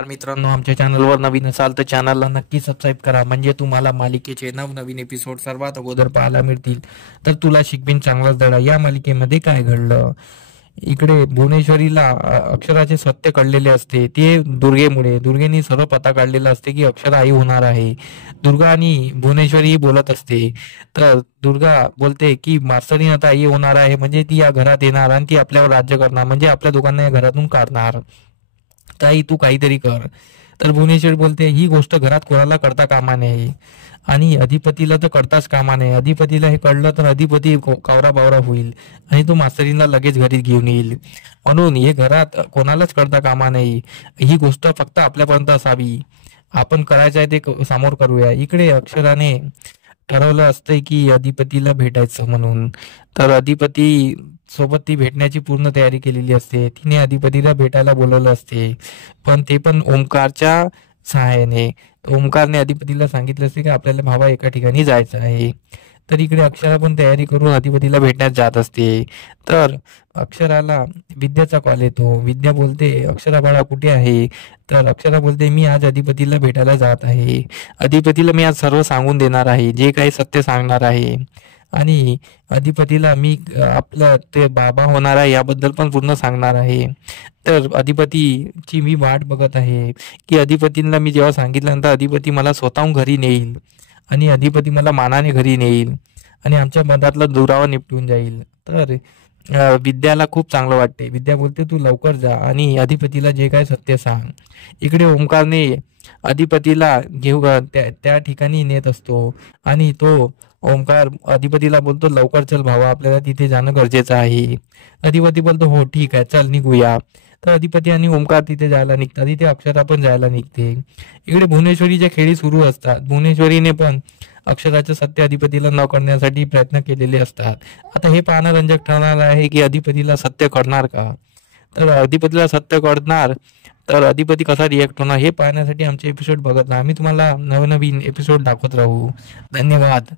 तर मित्रांनो, आमच्या चॅनलवर नवीन असाल तर चॅनलला नक्की सबस्क्राईब करा, म्हणजे तुम्हाला मालिकेचे नवनवीन एपिसोड सर्वात अगोदर पाहायला मिळतील. तर तुला शिकवीन चांगलाच धडा या मालिकेमध्ये काय घडलं. इकडे भुवनेश्वरीला अक्षराचे सत्य कळलेले असते. ते दुर्गेने सर्व पता काढलेला असते की अक्षरा आई होणार आहे. दुर्गा आणि भुवनेश्वरी बोलत असते. तर दुर्गा बोलते की मास्तरीन आता आई होणार आहे, म्हणजे ती या घरात येणार आणि ती आपल्यावर राज्य करणार, म्हणजे आपल्या दोघांना या घरातून काढणार. ताई तू काहीतरी कर. तर भुवनेश्वर बोलते ही गोष्ट घरात कोणाला करता कामा नये, आणि अधिपतीला तर करताच कामा नये. अधिपतीला हे कळलं तर अधिपती कावरा बावरा होईल आणि तो मास्तरींना लगेच घरी घेऊन येईल. म्हणून हे घरात कोणालाच करता कामा नये. ही गोष्ट फक्त आपल्यापर्यंत असावी. आपण करायचं आहे ते समोर करूया. इकडे अक्षराने ठरवलं असतंय की अधिपतीला भेटायचं म्हणून. तर अधिपती सोबत ती भेटण्याची पूर्ण तयारी केलेली असते. तिने अधिपतीला भेटायला बोलवलं असते, पण ते पण ओमकारच्या सहाय्याने. ओमकारने अधिपतीला सांगितलं असते की आपल्याला भावा एका ठिकाणी जायचं आहे. तर इकडे अक्षरा पण तयारी करून अधिपतीला भेटण्यास जात असते. तर अक्षराला विद्याचा कॉल येतो. विद्या बोलते अक्षरा बाळा कुठे आहे. तर अक्षरा बोलते मी आज अधिपतीला भेटायला जात आहे. अधिपतीला मी आज सर्व सांगून देणार आहे, जे काही सत्य सांगणार आहे. आणि अधिपतीला मी आपलं ते बाबा होणार आहे याबद्दल पण पूर्ण सांगणार आहे. तर अधिपतीची मी वाट बघत आहे की अधिपतींना मी जेव्हा सांगितल्यानंतर अधिपती मला स्वतःहून घरी नेईल आणि अधिपती मला मानाने घरी नेईल आणि आमच्या मधातला दुरावा निपटून जाईल. तर विद्याला खूप चांगलं वाटते. विद्या बोलते तू लवकर जा आणि अधिपतीला जे काय सत्य सांग. इकडे ओमकारने अधिपतीला त्या ठिकाणी नेत असतो आणि तो ओमकार अधिपतीला बोलतो लवकर चल भावा, आपल्याला तिथे जाणं गरजेचं आहे. अधिपती बोलतो हो ठीक आहे चल निघूया. तर अधिपती आणि ओमकार तिथे जायला निघतात. तिथे अक्षरा पण जायला निघते. इकडे भुवनेश्वरीच्या खेळी सुरू असतात. भुवनेश्वरीने पण अक्षराचं सत्य अधिपतीला न करण्यासाठी प्रयत्न केलेले असतात. आता हे पाहणं रंजक ठरणार आहे की अधिपतीला सत्य करणार का. तर अधिपतीला सत्य करणार तर अधिपती कसा रिॲक्ट होणार हे पाहण्यासाठी आमचे एपिसोड बघत राहा. आम्ही तुम्हाला नवनवीन एपिसोड दाखवत राहू. धन्यवाद.